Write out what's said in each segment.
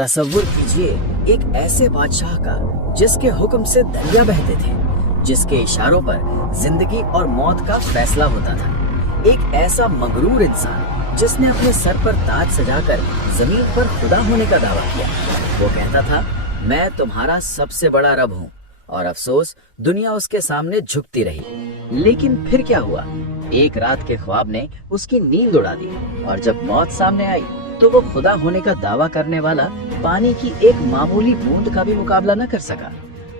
तसव्वुर कीजिए एक ऐसे बादशाह का जिसके हुक्म से दरिया बहते थे, जिसके इशारों पर जिंदगी और मौत का फैसला होता था। एक ऐसा मगरूर इंसान जिसने अपने सर पर ताज सजाकर जमीन पर खुदा होने का दावा किया। वो कहता था, मैं तुम्हारा सबसे बड़ा रब हूँ, और अफसोस दुनिया उसके सामने झुकती रही। लेकिन फिर क्या हुआ? एक रात के ख्वाब ने उसकी नींद उड़ा दी, और जब मौत सामने आई तो वो खुदा होने का दावा करने वाला पानी की एक मामूली बूंद का भी मुकाबला न कर सका।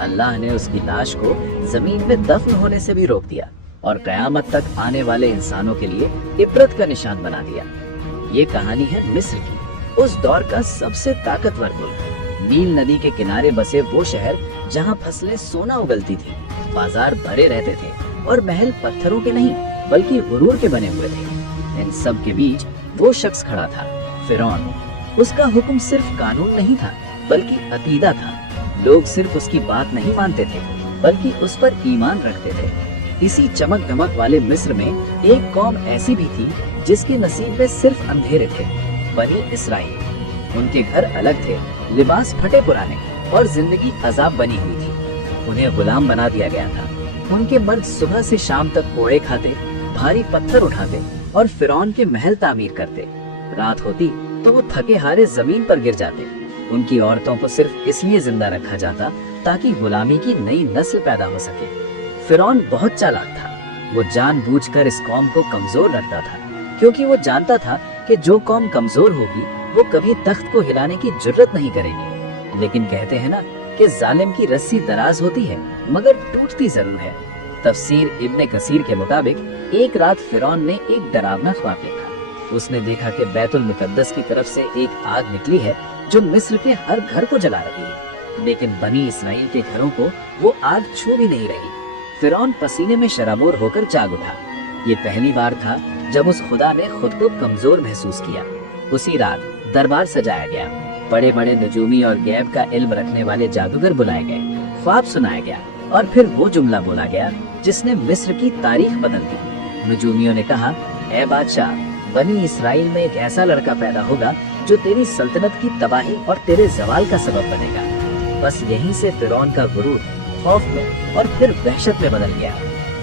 अल्लाह ने उसकी लाश को जमीन में दफन होने से भी रोक दिया और कयामत तक आने वाले इंसानों के लिए इबरत का निशान बना दिया। ये कहानी है मिस्र की, उस दौर का सबसे ताकतवर मुल्क। नील नदी के किनारे बसे वो शहर जहाँ फसलें सोना उगलती थी, बाजार भरे रहते थे और महल पत्थरों के नहीं बल्कि गुरूर के बने हुए थे। इन सब के बीच वो शख्स खड़ा था, फिरौन। उसका हुक्म सिर्फ कानून नहीं था बल्कि अकीदा था। लोग सिर्फ उसकी बात नहीं मानते थे बल्कि उस पर ईमान रखते थे। इसी चमक दमक वाले मिस्र में एक कौम ऐसी भी थी जिसके नसीब में सिर्फ अंधेरे थे, बनी इसराइल। उनके घर अलग थे, लिबास फटे पुराने और जिंदगी अजाब बनी हुई थी। उन्हें गुलाम बना दिया गया था। उनके मर्द सुबह से शाम तक कोड़े खाते, भारी पत्थर उठाते और फिरौन के महल तामीर करते। रात होती तो वो थके हारे जमीन पर गिर जाते। उनकी औरतों को सिर्फ इसलिए जिंदा रखा जाता ताकि गुलामी की नई नस्ल पैदा हो सके। फिरौन बहुत चालाक था। वो जानबूझकर इस कौम को कमजोर रखता था, क्योंकि वो जानता था कि जो कौम कमजोर होगी वो कभी तख्त को हिलाने की जुर्रत नहीं करेगी। लेकिन कहते हैं ना कि जालिम की रस्सी दराज होती है मगर टूटती जरूर है। तफसीर इब्ने कसीर के मुताबिक एक रात फिरौन ने एक डरावना ख्वाब देखा। उसने देखा कि बैतुल मुकद्दस की तरफ से एक आग निकली है जो मिस्र के हर घर को जला रही है, लेकिन बनी इसराइल के घरों को वो आग छू भी नहीं रही। फिरौन पसीने में शराबोर होकर जाग उठा। ये पहली बार था जब उस खुदा ने खुद को कमजोर महसूस किया। उसी रात दरबार सजाया गया, बड़े बड़े नजूमी और गैब का इल्म रखने वाले जादूगर बुलाए गए, ख्वाब सुनाया गया और फिर वो जुमला बोला गया जिसने मिस्र की तारीख बदल दी। नजूमियों ने कहा, ऐ बादशाह, बनी इसराइल में एक ऐसा लड़का पैदा होगा जो तेरी सल्तनत की तबाही और तेरे जवाल का सबब बनेगा। बस यहीं से फिरौन का गुरूर खौफ में और फिर वहशत में बदल गया।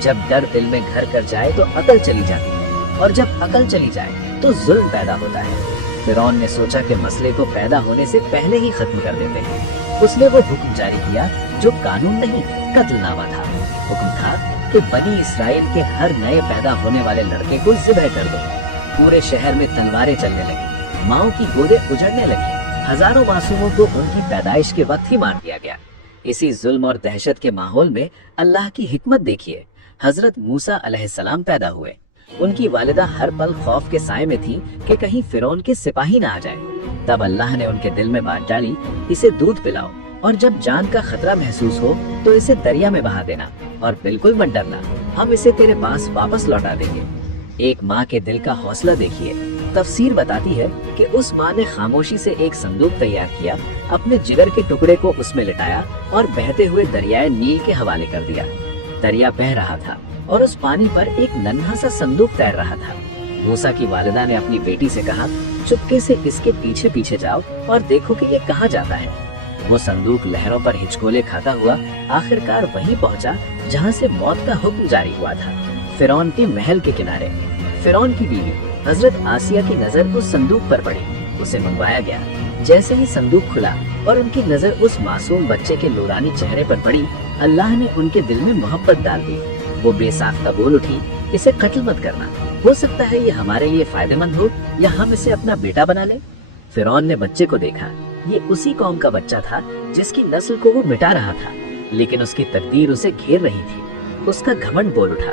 जब डर दिल में घर कर जाए तो अकल चली जाती है, और जब अकल चली जाए तो जुल्म पैदा होता है। फिरौन ने सोचा कि मसले को पैदा होने से पहले ही खत्म कर देते हैं। उसने वो हुक्म जारी किया जो कानून नहीं कत्लनामा था। हुक्म था कि बनी इसराइल के हर नए पैदा होने वाले लड़के को ज़िबह कर दो। पूरे शहर में तलवारें चलने लगी, माओं की गोदें उजड़ने लगी, हजारों मासूमों को उनकी पैदाइश के वक्त ही मार दिया गया। इसी जुल्म और दहशत के माहौल में अल्लाह की हिकमत देखिए। हजरत मूसा अलैहिस्सलाम पैदा हुए। उनकी वालिदा हर पल खौफ के साए में थी कि कहीं फिरौन के सिपाही ना आ जाए। तब अल्लाह ने उनके दिल में बात डाली, इसे दूध पिलाओ और जब जान का खतरा महसूस हो तो इसे दरिया में बहा देना, और बिल्कुल मत डरना, हम इसे तेरे पास वापस लौटा देंगे। एक माँ के दिल का हौसला देखिए। तफसीर बताती है कि उस माँ ने खामोशी से एक संदूक तैयार किया, अपने जिगर के टुकड़े को उसमें लिटाया और बहते हुए दरियाए नील के हवाले कर दिया। दरिया बह रहा था और उस पानी पर एक नन्हा सा संदूक तैर रहा था। मूसा की वालिदा ने अपनी बेटी से कहा, चुपके से इसके पीछे पीछे जाओ और देखो कि ये कहाँ जाता है। वो संदूक लहरों पर हिचकोले खाता हुआ आखिरकार वहीं पहुँचा जहाँ से मौत का हुक्म जारी हुआ था, फिरौन के महल के किनारे। फिरौन की बीवी हजरत आसिया की नजर उस संदूक पर पड़ी। उसे मंगवाया गया। जैसे ही संदूक खुला और उनकी नजर उस मासूम बच्चे के नूरानी चेहरे पर पड़ी, अल्लाह ने उनके दिल में मोहब्बत डाल दी। वो बेसाख्ता बोल उठी, इसे कत्ल मत करना, हो सकता है ये हमारे लिए फायदेमंद हो या हम इसे अपना बेटा बना ले। फिरौन ने बच्चे को देखा। ये उसी कौम का बच्चा था जिसकी नस्ल को वो मिटा रहा था, लेकिन उसकी तकदीर उसे घेर रही थी। उसका घमंड बोल उठा,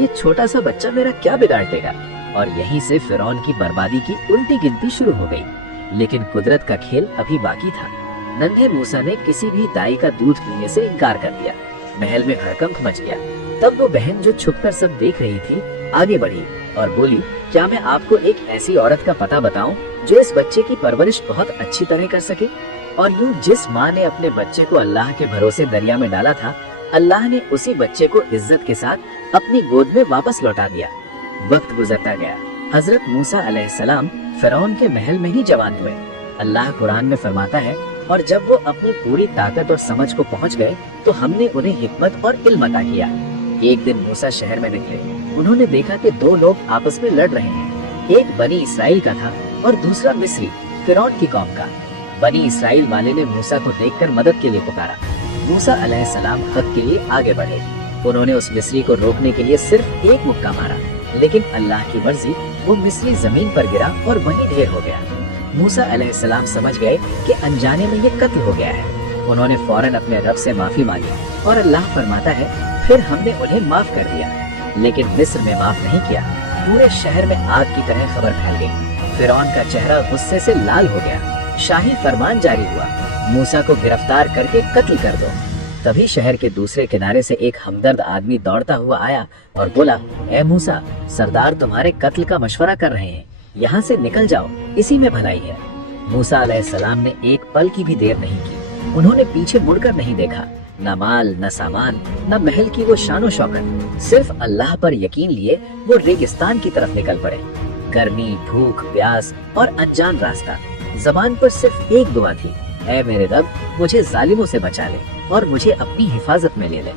ये छोटा सा बच्चा मेरा क्या बिगाड़ देगा। और यहीं से फिरौन की बर्बादी की उल्टी गिनती शुरू हो गई। लेकिन कुदरत का खेल अभी बाकी था। नन्हे मूसा ने किसी भी दाई का दूध पीने से इनकार कर दिया। महल में हड़कंप मच गया। तब वो बहन जो छुपकर सब देख रही थी आगे बढ़ी और बोली, क्या मैं आपको एक ऐसी औरत का पता बताऊं जो इस बच्चे की परवरिश बहुत अच्छी तरह कर सके। और यूं जिस माँ ने अपने बच्चे को अल्लाह के भरोसे दरिया में डाला था, अल्लाह ने उसी बच्चे को इज्जत के साथ अपनी गोद में वापस लौटा दिया। वक्त गुजरता गया। हजरत मूसा अलैहिस्सलाम फिरौन के महल में ही जवान हुए। अल्लाह कुरान में फरमाता है, और जब वो अपनी पूरी ताकत और समझ को पहुंच गए तो हमने उन्हें हिकमत और इल्म अता किया। एक दिन मूसा शहर में निकले। उन्होंने देखा कि दो लोग आपस में लड़ रहे हैं। एक बनी इसराइल का था और दूसरा मिस्री फिरौन की कौम का। बनी इसराइल वाले ने मूसा को देखकर मदद के लिए पुकारा। मूसा अलैहिस्सलाम हक के लिए आगे बढ़े। उन्होंने उस मिस्री को रोकने के लिए सिर्फ एक मुक्का मारा, लेकिन अल्लाह की मर्जी वो मिस्री जमीन पर गिरा और वहीं ढेर हो गया। मूसा अलैहिस्सलाम समझ गए कि अनजाने में ये कत्ल हो गया है। उन्होंने फौरन अपने रब से माफी मांगी और अल्लाह फरमाता है, फिर हमने उन्हें माफ कर दिया, लेकिन मिस्र में माफ नहीं किया। पूरे शहर में आग की तरह खबर फैल गई। फिरौन का चेहरा गुस्से से लाल हो गया। शाही फरमान जारी हुआ, मूसा को गिरफ्तार करके कत्ल कर दो। तभी शहर के दूसरे किनारे से एक हमदर्द आदमी दौड़ता हुआ आया और बोला, ए मूसा, सरदार तुम्हारे कत्ल का मशवरा कर रहे हैं, यहाँ से निकल जाओ, इसी में भलाई है। मूसा अलैहिस्सलाम ने एक पल की भी देर नहीं की। उन्होंने पीछे मुड़कर नहीं देखा। न माल, न सामान, न महल की वो शानो शौकत, सिर्फ अल्लाह पर यकीन लिए वो रेगिस्तान की तरफ निकल पड़े। गर्मी, भूख, प्यास और अनजान रास्ता। ज़बान पर सिर्फ एक दुआ थी, ऐ मेरे रब, मुझे जालिमों से बचा ले और मुझे अपनी हिफाजत में ले ले।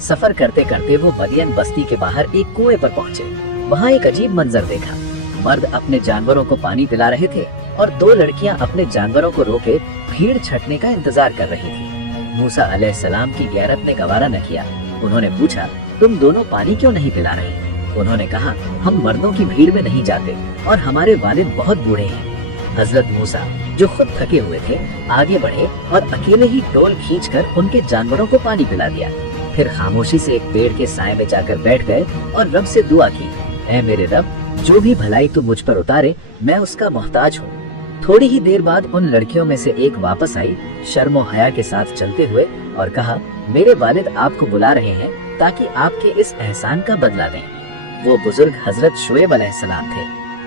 सफर करते करते वो मदियन बस्ती के बाहर एक कुएं पर पहुँचे। वहाँ एक अजीब मंजर देखा। मर्द अपने जानवरों को पानी पिला रहे थे और दो लड़कियां अपने जानवरों को रोके भीड़ छटने का इंतजार कर रही थी। मूसा अलैहिस्सलाम की गैरत ने गवारा न किया। उन्होंने पूछा, तुम दोनों पानी क्यों नहीं पिला रहे? उन्होंने कहा, हम मर्दों की भीड़ में नहीं जाते और हमारे वालिद बहुत बूढ़े हैं। हजरत मूसा, जो खुद थके हुए थे, आगे बढ़े और अकेले ही डोल खींचकर उनके जानवरों को पानी पिला दिया। फिर खामोशी से एक पेड़ के साए में जाकर बैठ गए और रब से दुआ की, ऐ मेरे रब, जो भी भलाई तू मुझ पर उतारे, मैं उसका मोहताज हूँ। थोड़ी ही देर बाद उन लड़कियों में से एक वापस आई, शर्मो हया के साथ चलते हुए, और कहा, मेरे वालिद आपको बुला रहे हैं ताकि आपके इस एहसान का बदला दें। वो बुजुर्ग हजरत शुएब अलैहिस्सलाम थे।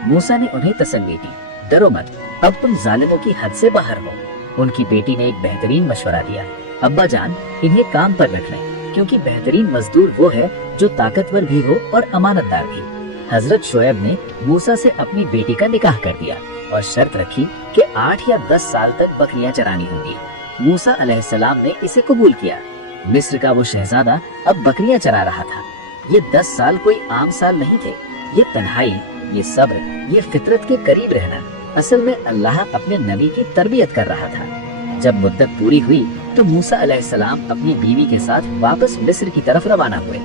मूसा ने उन्हें तसल्ली दी, डरो मत, अब तुम जालिमों की हद से बाहर हो। उनकी बेटी ने एक बेहतरीन मशवरा दिया, अब्बा जान, इन्हें काम पर रख लें, क्योंकि बेहतरीन मजदूर वो है जो ताकतवर भी हो और अमानतदार भी। हजरत शुएब ने मूसा से अपनी बेटी का निकाह कर दिया और शर्त रखी कि 8 या 10 साल तक बकरियां चरानी होंगी। मूसा अलैहिस्सलाम ने इसे कबूल किया। मिस्र का वो शहजादा अब बकरियां चरा रहा था। ये 10 साल कोई आम साल नहीं थे। ये तन्हाई, ये सब्र, ये फितरत के करीब रहना, असल में अल्लाह अपने नबी की तरबियत कर रहा था। जब मुद्दत पूरी हुई तो मूसा अलैहिस्सलाम अपनी बीवी के साथ वापस मिस्र की तरफ रवाना हुए।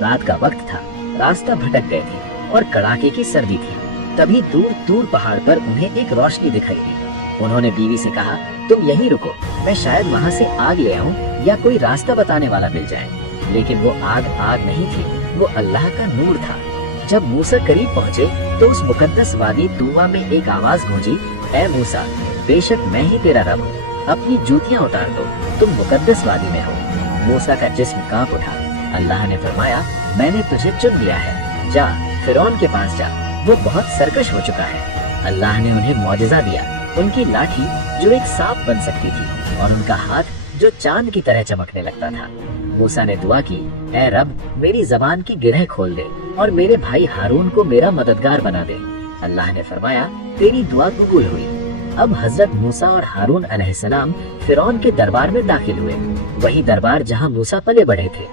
रात का वक्त था, रास्ता भटक गए थे और कड़ाके की सर्दी थी। तभी दूर दूर पहाड़ पर उन्हें एक रोशनी दिखाई दी। उन्होंने बीवी से कहा, तुम यहीं रुको, मैं शायद वहाँ से आग ले आऊं या कोई रास्ता बताने वाला मिल जाए। लेकिन वो आग नहीं थी, वो अल्लाह का नूर था। जब मूसा करीब पहुँचे तो उस मुकद्दस वादी तूवा में एक आवाज गूंजी, ऐ मूसा, बेशक मैं ही तेरा रब हूँ, अपनी जूतियाँ उतार दो, तुम मुकद्दस वादी में हो। मूसा का जिस्म कांप उठा। अल्लाह ने फरमाया, मैंने तुझे चुन लिया है, जा फिरौन के पास जा, वो बहुत सरकश हो चुका है। अल्लाह ने उन्हें मौजज़ा दिया, उनकी लाठी जो एक सांप बन सकती थी और उनका हाथ जो चांद की तरह चमकने लगता था। मूसा ने दुआ की, ऐ रब, मेरी जबान की गिरह खोल दे और मेरे भाई हारून को मेरा मददगार बना दे। अल्लाह ने फरमाया, तेरी दुआ कबूल हुई। अब हजरत मूसा और हारून अलैहिस्सलाम फिरौन के दरबार में दाखिल हुए, वही दरबार जहाँ मूसा पले बढ़े थे।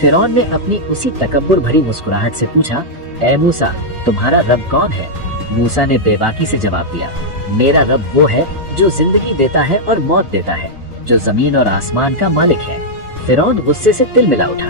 फिरौन ने अपनी उसी तकब्बुर भरी मुस्कुराहट से पूछा, ऐ मूसा, तुम्हारा रब कौन है? मूसा ने बेबाकी से जवाब दिया, मेरा रब वो है जो जिंदगी देता है और मौत देता है, जो जमीन और आसमान का मालिक है। फिरौन गुस्से से तिल मिला उठा।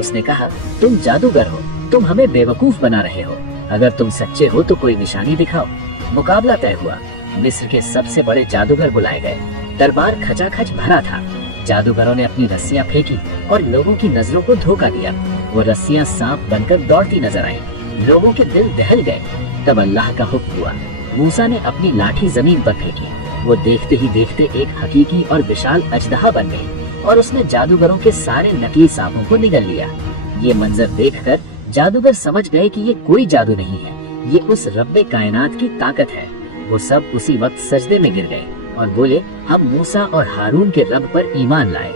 उसने कहा, तुम जादूगर हो, तुम हमें बेवकूफ बना रहे हो। अगर तुम सच्चे हो तो कोई निशानी दिखाओ। मुकाबला तय हुआ। मिस्र के सबसे बड़े जादूगर बुलाए गए। दरबार खचाखच भरा था। जादूगरों ने अपनी रस्सियां फेंकी और लोगों की नजरों को धोखा दिया। वो रस्सियां सांप बनकर दौड़ती नजर आईं। लोगों के दिल दहल गए। तब अल्लाह का हुक्म हुआ। मूसा ने अपनी लाठी जमीन पर फेंकी। वो देखते ही देखते एक हकीकी और विशाल अजदहा बन गई और उसने जादूगरों के सारे नकली सांपों को निगल लिया। ये मंजर देखकर जादूगर समझ गए कि ये कोई जादू नहीं है, ये उस रब्बे कायनात की ताकत है। वो सब उसी वक्त सजदे में गिर गए और बोले, हम मूसा और हारून के रब पर ईमान लाए।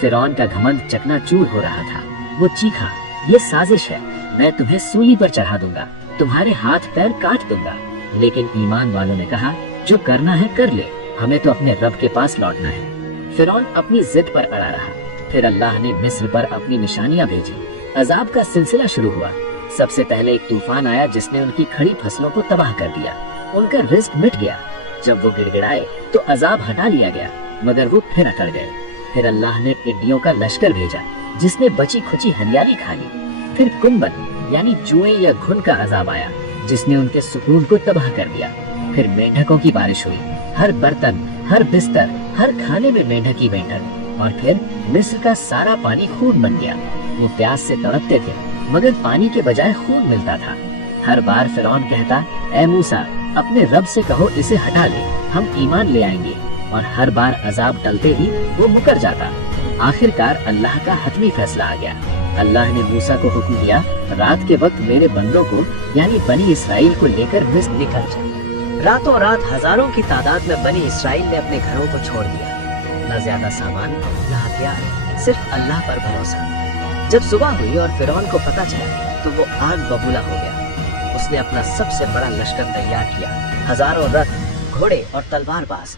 फिरौन का घमंड चकनाचूर हो रहा था। वो चीखा, ये साजिश है, मैं तुम्हें सूली पर चढ़ा दूंगा, तुम्हारे हाथ पैर काट दूंगा। लेकिन ईमान वालों ने कहा, जो करना है कर ले, हमें तो अपने रब के पास लौटना है। फिरौन अपनी जिद पर अड़ा रहा। फिर अल्लाह ने मिस्र पर अपनी निशानियां भेजी। अजाब का सिलसिला शुरू हुआ। सबसे पहले एक तूफान आया जिसने उनकी खड़ी फसलों को तबाह कर दिया। उनका रिस्क मिट गया। जब वो गिड़गिड़ाए तो अजाब हटा लिया गया, मगर वो फिर अकड़ गए। फिर अल्लाह ने टिड्डियों का लश्कर भेजा जिसने बची खुची हरियाली खा ली। फिर कुंभन यानी चूहे या घुन का अजाब आया जिसने उनके सुकून को तबाह कर दिया। फिर मेंढकों की बारिश हुई। हर बर्तन, हर बिस्तर, हर खाने में मेंढक ही मेंढक। और फिर मिस्र का सारा पानी खून बन गया। वो प्यास से तड़पते थे मगर पानी के बजाय खून मिलता था। हर बार फिरौन कहता, ऐ मूसा, अपने रब से कहो इसे हटा ले, हम ईमान ले आएंगे। और हर बार अजाब टलते ही वो मुकर जाता। आखिरकार अल्लाह का हतमी फैसला आ गया। अल्लाह ने मूसा को हुक्म दिया, रात के वक्त मेरे बंदों को यानी बनी इसराइल को लेकर मिस्र निकल जाए। रातों रात हजारों की तादाद में बनी इसराइल ने अपने घरों को छोड़ दिया। न ज्यादा सामान, न हथियार, सिर्फ अल्लाह पर भरोसा। जब सुबह हुई और फिरौन को पता चला तो वो आग बबूला हो गया। उसने अपना सबसे बड़ा लश्कर तैयार किया, हजारों रथ, घोड़े और तलवारबाज।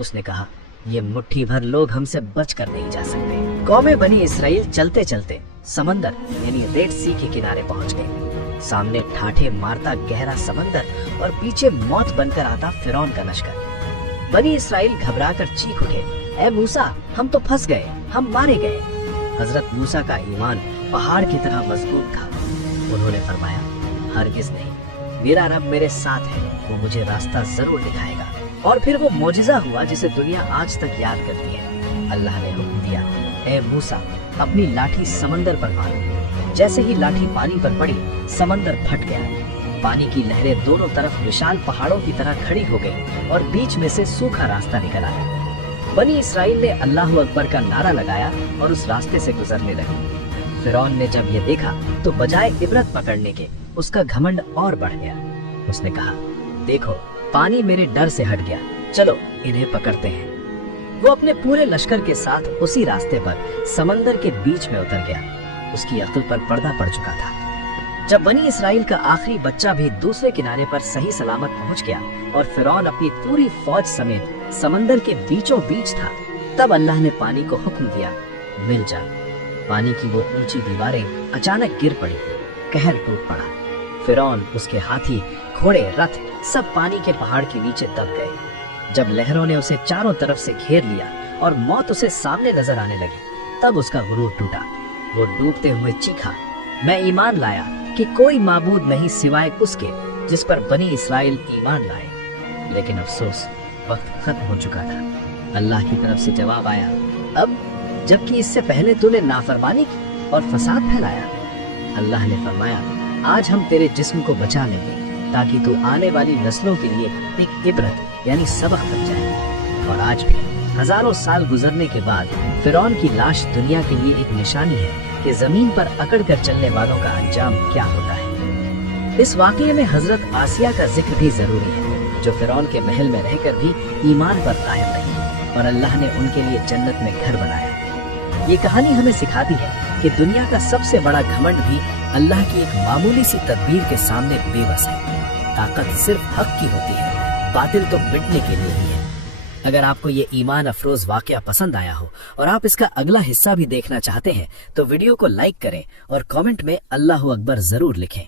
उसने कहा, ये मुट्ठी भर लोग हमसे बच कर नहीं जा सकते। कौमे बनी इसराइल चलते चलते समंदर यानी रेड सी के किनारे पहुंच गए। सामने ठाठे मारता गहरा समंदर और पीछे मौत बनकर आता फिरौन का लश्कर। बनी इसराइल घबराकर चीख उठे, ऐ मूसा, हम तो फंस गए, हम मारे गए। हजरत मूसा का ईमान पहाड़ की तरह मजबूत था। उन्होंने फरमाया, हरगिज नहीं, मेरा रब मेरे साथ है, वो मुझे रास्ता जरूर दिखाएगा। और फिर वो मौजिजा हुआ जिसे दुनिया आज तक याद करती है। अल्लाह ने हुक्म दिया, ऐ मूसा, अपनी लाठी समंदर पर मारो। जैसे ही लाठी पानी पर पड़ी, समंदर फट गया। पानी की लहरें दोनों तरफ विशाल पहाड़ों की तरह खड़ी हो गई और बीच में से सूखा रास्ता निकल आया। बनी इसराइल ने अल्लाह अकबर का नारा लगाया और उस रास्ते से गुजरने लगे। फिरौन ने जब ये देखा तो बजाय इबरत पकड़ने के उसका घमंड और बढ़ गया। उसने कहा, देखो, पानी मेरे डर से हट गया, चलो इन्हें पकड़ते हैं। वो अपने पूरे लश्कर के साथ उसी रास्ते पर समंदर के बीच में उतर गया। उसकी अक्ल पर पर्दा पड़ चुका था। जब बनी इसराइल का आखिरी बच्चा भी दूसरे किनारे पर सही सलामत पहुंच गया और फिरौन अपनी पूरी फौज समेत समंदर के बीचों बीच था, तब अल्लाह ने पानी को हुक्म दिया, मिल जा। पानी की वो ऊंची दीवारें अचानक गिर पड़ी, कहर टूट पड़ा। फिरौन, उसके हाथी, घोड़े, रथ सब पानी के पहाड़ के नीचे दब गए। जब लहरों ने उसे चारों तरफ से घेर लिया और मौत उसे सामने नजर आने लगी, तब उसका गुरूर टूटा। वो डूबते हुए चीखा, मैं ईमान लाया कि कोई माबूद नहीं सिवाय उसके जिस पर बनी इसराइल ईमान लाए। लेकिन अफसोस, वक्त खत्म हो चुका था। अल्लाह की तरफ से जवाब आया, अब जबकि इससे पहले तूने नाफरमानी की और फसाद फैलाया। अल्लाह ने फरमाया, आज हम तेरे जिस्म को बचा लेंगे ताकि तू आने वाली नस्लों के लिए एक इबरत यानी सबक बन जाए। और आज भी हजारों साल गुजरने के बाद फिरौन की लाश दुनिया के लिए एक निशानी है कि जमीन पर अकड़ कर चलने वालों का अंजाम क्या होता है। इस वाकये में हजरत आसिया का जिक्र भी जरूरी है, जो फिरौन के महल में रहकर भी ईमान पर कायम रही और अल्लाह ने उनके लिए जन्नत में घर बनाया। ये कहानी हमें सिखाती है कि दुनिया का सबसे बड़ा घमंड भी अल्लाह की एक मामूली सी तदबीर के सामने बेबस है। ताकत सिर्फ हक की होती है, बातिल तो मिटने के लिए ही है। अगर आपको ये ईमान अफरोज वाकया पसंद आया हो और आप इसका अगला हिस्सा भी देखना चाहते हैं तो वीडियो को लाइक करें और कमेंट में अल्लाहू अकबर जरूर लिखें।